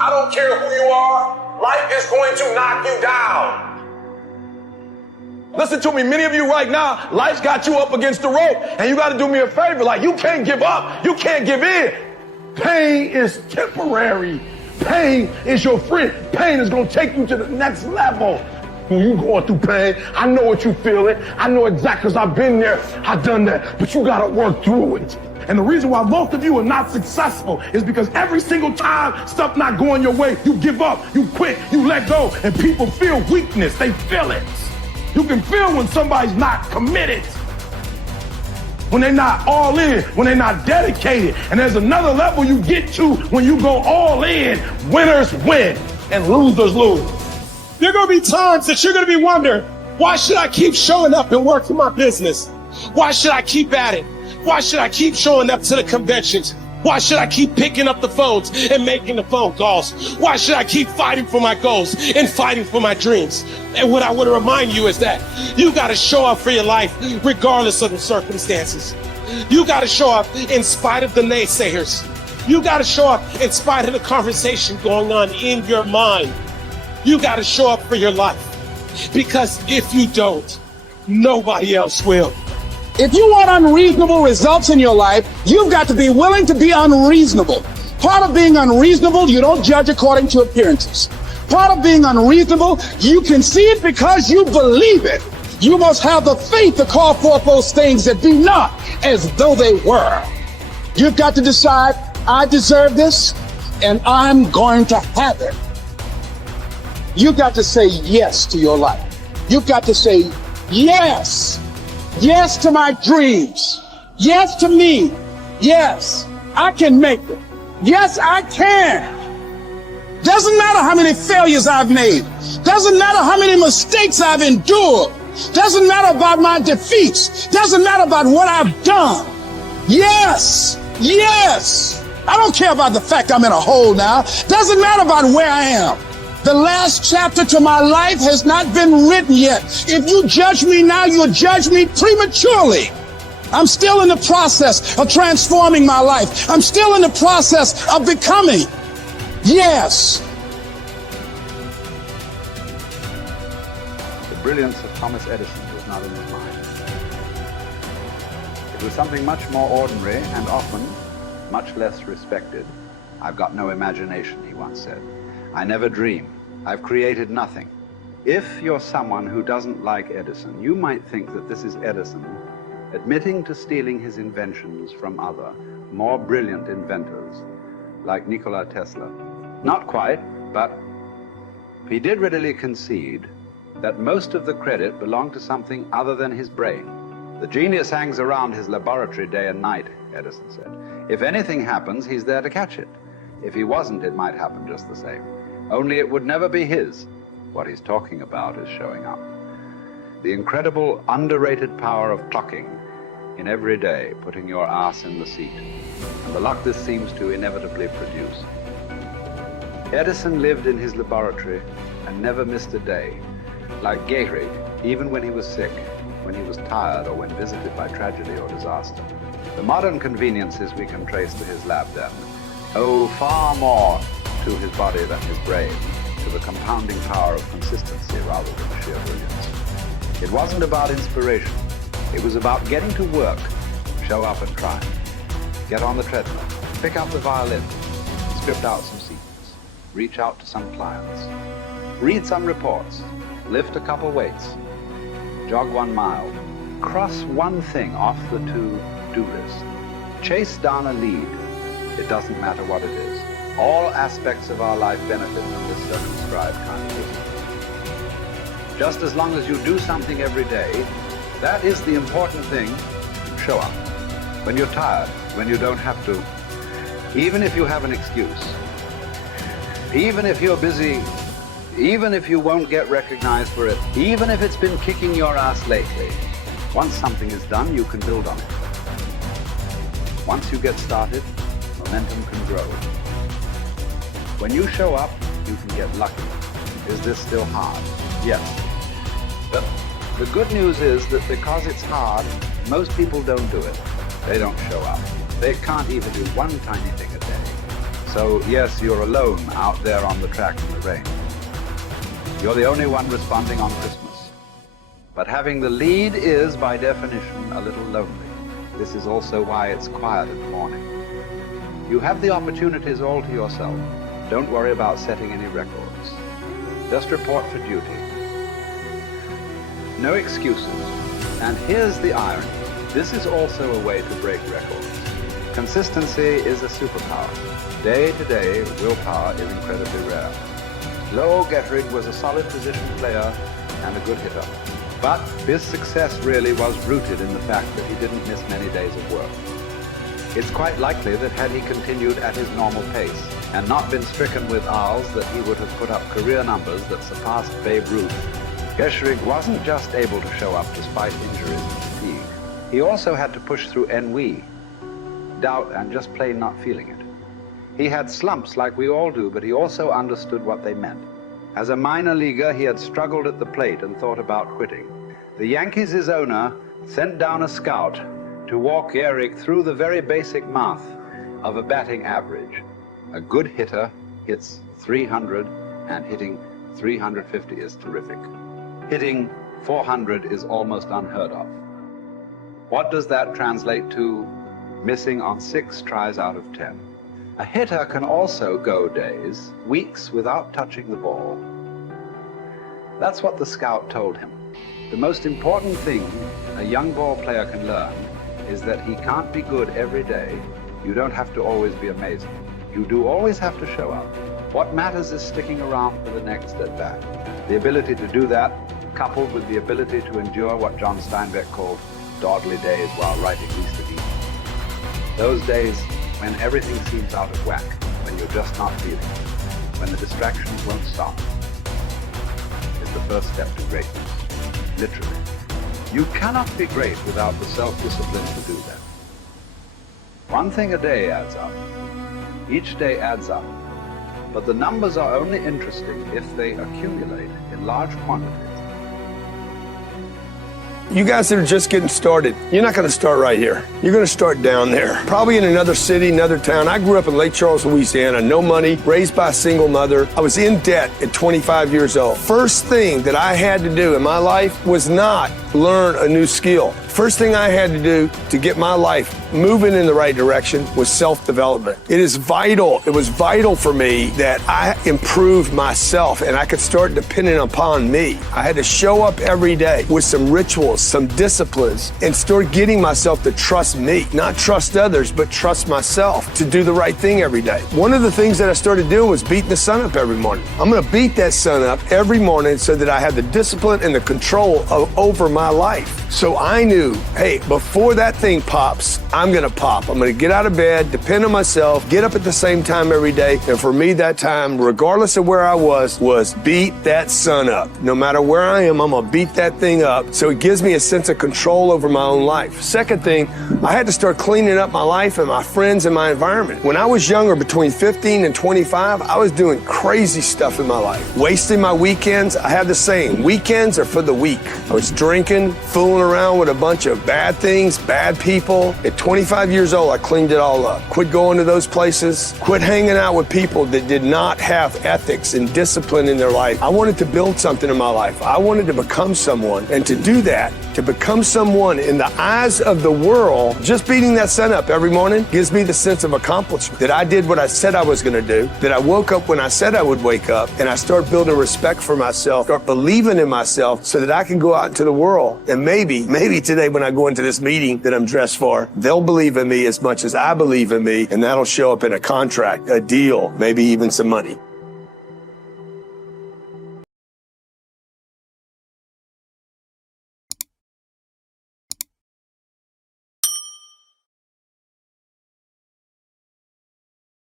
I don't care who you are. Life is going to knock you down. Listen to me, many of you right now, life's got you up against the rope, and you got to do me a favor. Like, you can't give up. You can't give in. Pain is temporary. Pain is your friend. Pain is going to take you to the next level. When you going through pain, I know what you feeling. I know exactly, because I've been there. I've done that. But you got to work through it. And the reason why most of you are not successful is because every single time stuff not going your way, you give up, you quit, you let go, and people feel weakness. They feel it. You can feel when somebody's not committed, when they're not all in, when they're not dedicated. And there's another level you get to when you go all in. Winners win and losers lose. There are going to be times that you're going to be wondering, why should I keep showing up and working my business? Why should I keep at it? Why should I keep showing up to the conventions? Why should I keep picking up the phones and making the phone calls? Why should I keep fighting for my goals and fighting for my dreams? And what I want to remind you is that you got to show up for your life regardless of the circumstances. You got to show up in spite of the naysayers. You got to show up in spite of the conversation going on in your mind. You got to show up for your life, because if you don't, nobody else will. If you want unreasonable results in your life, you've got to be willing to be unreasonable. Part of being unreasonable, you don't judge according to appearances. Part of being unreasonable, you can see it because you believe it. You must have the faith to call forth those things that be not as though they were. You've got to decide, I deserve this, and I'm going to have it. You've got to say yes to your life. You've got to say yes. Yes to my dreams. Yes to me. Yes, I can make it. Yes, I can. Doesn't matter how many failures I've made. Doesn't matter how many mistakes I've endured. Doesn't matter about my defeats. Doesn't matter about what I've done. Yes, yes. I don't care about the fact I'm in a hole now. Doesn't matter about where I am. The last chapter to my life has not been written yet. If you judge me now, you'll judge me prematurely. I'm still in the process of transforming my life. I'm still in the process of becoming. Yes. The brilliance of Thomas Edison was not in his mind. It was something much more ordinary and often much less respected. I've got no imagination, he once said. I never dream. I've created nothing. If you're someone who doesn't like Edison, you might think that this is Edison admitting to stealing his inventions from other, more brilliant inventors, like Nikola Tesla. Not quite, but he did readily concede that most of the credit belonged to something other than his brain. The genius hangs around his laboratory day and night, Edison said. If anything happens, he's there to catch it. If he wasn't, it might happen just the same. Only it would never be his. What he's talking about is showing up. The incredible, underrated power of clocking in every day, putting your ass in the seat, and the luck this seems to inevitably produce. Edison lived in his laboratory and never missed a day. Like Gehrig, even when he was sick, when he was tired, or when visited by tragedy or disaster. The modern conveniences we can trace to his lab then owe far more to his body than his brain, to the compounding power of consistency rather than sheer brilliance. It wasn't about inspiration. It was about getting to work, show up and try. Get on the treadmill, pick up the violin, script out some scenes, reach out to some clients, read some reports, lift a couple weights, jog 1 mile, cross one thing off the to-do list, chase down a lead. It doesn't matter what it is. All aspects of our life benefit from this circumscribed kind of wisdom. Just as long as you do something every day, that is the important thing. Show up. When you're tired, when you don't have to, even if you have an excuse, even if you're busy, even if you won't get recognized for it, even if it's been kicking your ass lately, once something is done, you can build on it. Once you get started, momentum can grow. When you show up, you can get lucky. Is this still hard? Yes. But the good news is that because it's hard, most people don't do it. They don't show up. They can't even do one tiny thing a day. So yes, you're alone out there on the track in the rain. You're the only one responding on Christmas. But having the lead is, by definition, a little lonely. This is also why it's quiet in the morning. You have the opportunities all to yourself. Don't worry about setting any records. Just report for duty. No excuses. And here's the irony. This is also a way to break records. Consistency is a superpower. Day to day, willpower is incredibly rare. Lowell Gettrig was a solid position player and a good hitter. But his success really was rooted in the fact that he didn't miss many days of work. It's quite likely that had he continued at his normal pace and not been stricken with R's, that he would have put up career numbers that surpassed Babe Ruth. Gettrig wasn't just able to show up despite injuries and fatigue. He also had to push through ennui, doubt, and just plain not feeling it. He had slumps like we all do, but he also understood what they meant. As a minor leaguer, he had struggled at the plate and thought about quitting. The Yankees' owner sent down a scout to walk Gehrig through the very basic math of a batting average. A good hitter hits 300, and hitting 350 is terrific. Hitting 400 is almost unheard of. What does that translate to? Missing on 6 tries out of 10. A hitter can also go days, weeks without touching the ball. That's what the scout told him. The most important thing a young ball player can learn is that he can't be good every day. You don't have to always be amazing. You do always have to show up. What matters is sticking around for the next at-bat. The ability to do that, coupled with the ability to endure what John Steinbeck called dawdly days while writing East of Eden. Those days when everything seems out of whack, when you're just not feeling it, when the distractions won't stop, is the first step to greatness. Literally. You cannot be great without the self-discipline to do that. One thing a day adds up. Each day adds up. But the numbers are only interesting if they accumulate in large quantities. You guys that are just getting started, you're not going to start right here. You're going to start down there, probably in another city, another town. I grew up in Lake Charles, Louisiana, no money, raised by a single mother. I was in debt at 25 years old. First thing that I had to do in my life was not learn a new skill. First thing I had to do to get my life moving in the right direction was self-development. It is vital. It was vital for me that I improved myself and I could start depending upon me. I had to show up every day with some rituals, some disciplines, and start getting myself to trust me, not trust others, but trust myself to do the right thing every day. One of the things that I started doing was beating the sun up every morning. I'm going to beat that sun up every morning so that I have the discipline and the control over my life. So I knew, hey, before that thing pops, I'm going to pop. I'm going to get out of bed, depend on myself, get up at the same time every day. And for me, that time, regardless of where I was beat that sun up. No matter where I am, I'm going to beat that thing up. So it gives me a sense of control over my own life. Second thing, I had to start cleaning up my life and my friends and my environment. When I was younger, between 15 and 25, I was doing crazy stuff in my life. Wasting my weekends. I have the saying, weekends are for the weak. I was drinking, fooling around with a bunch of bad things, bad people. At 25 years old, I cleaned it all up. Quit going to those places. Quit hanging out with people that did not have ethics and discipline in their life. I wanted to build something in my life. I wanted to become someone. And to do that, to become someone in the eyes of the world, just beating that sun up every morning gives me the sense of accomplishment. That I did what I said I was going to do. That I woke up when I said I would wake up. And I start building respect for myself. Start believing in myself so that I can go out into the world. And maybe today when I go into this meeting that I'm dressed for, they'll believe in me as much as I believe in me. And that'll show up in a contract, a deal, maybe even some money.